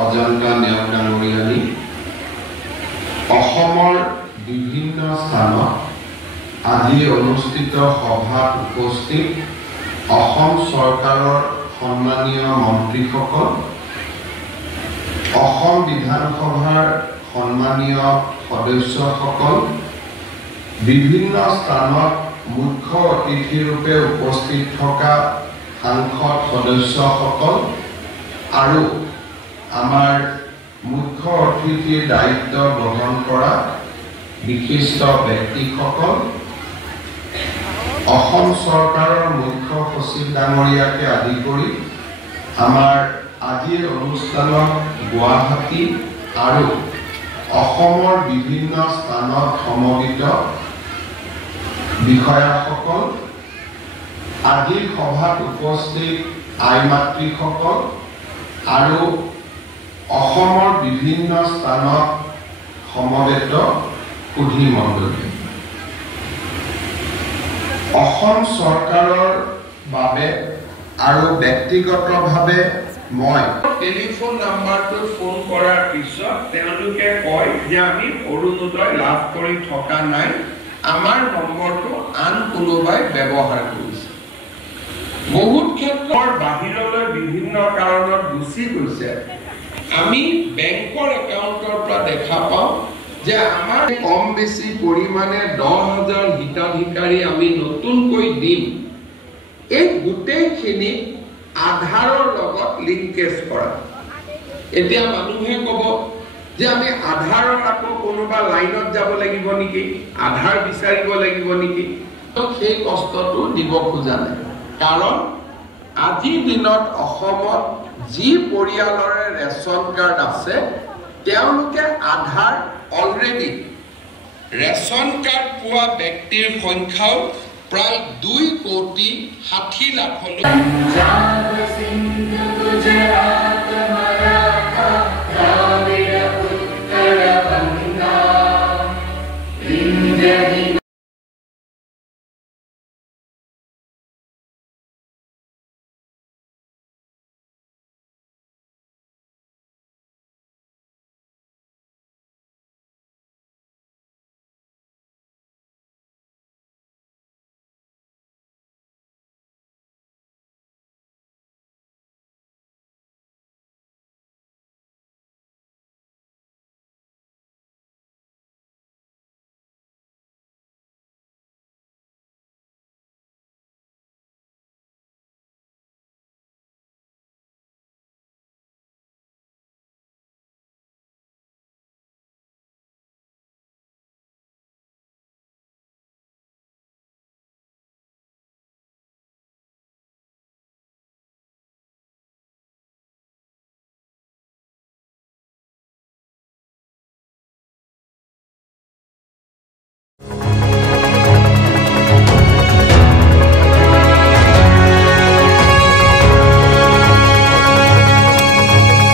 অজন্তা নেওগ ডাঙৰীয়ানী অসমৰ বিভিন্ন স্থানত আজি অনুষ্ঠিত সভাত উপস্থিত অসম চৰকাৰৰ সন্মানীয় মন্ত্ৰীসকল, অসম বিধানসভাৰ সন্মানীয় সদস্যসকল, বিভিন্ন স্থানত মুখ্য অতিথিৰূপে উপস্থিত থকা সাংসদ সদস্যসকল আৰু আমাৰ মুখ্য অতিথিৰ দায়িত্ব গ্ৰহণ কৰা বিশিষ্ট ব্যক্তিসকল, অসম চৰকাৰৰ মুখ্য সচিব ডাঙৰীয়াকে আদি কৰি আমাৰ আজিৰ অনুষ্ঠানত গুৱাহাটী আৰু অসমৰ বিভিন্ন স্থানত সমবেত বিষয়াসকল, আজিৰ সভাত উপস্থিত আই মাতৃসকল আৰু অসমৰ বিভিন্ন স্থানত সমবেত সুধী মণ্ডলী, অসম চৰকাৰৰ বাবে আৰু ব্যক্তিগতভাৱে মই টেলিফোন নাম্বাৰটোত ফোন কৰাৰ পিছত তেওঁলোকে কয় যে আমি অৰুণোদয় লাভ কৰি থকা নাই, আমাৰ নম্বৰটো আন কোনোবাই ব্যৱহাৰ কৰিছে। বহুত ক্ষেত্ৰত বাহিৰলৈ বিভিন্ন কাৰণত গুচি গৈছে। আমি বেংকৰ একাউণ্টৰ পৰা দেখা পাওঁ যে আমাৰ কম বেছি পৰিমাণে 10,000 হিতাধিকাৰী আমি নতুনকৈ দিম। এই গোটেইখিনি আধাৰৰ লগত লিংকেজ কৰা। এতিয়া মানুহে ক'ব যে আমি আধাৰৰ আকৌ কোনোবা লাইনত যাব লাগিব নেকি, আধাৰ বিচাৰিব লাগিব নেকি? সেই কষ্টটো দিব খোজা নাই, কাৰণ আজিৰ দিনত অসমত যি পৰিয়ালৰে ৰেচন কাৰ্ড আছে তেওঁলোকে আধাৰ অলৰেডি ৰেচন কাৰ্ড পোৱা ব্যক্তিৰ সংখ্যাও প্ৰায় 2,60,00,000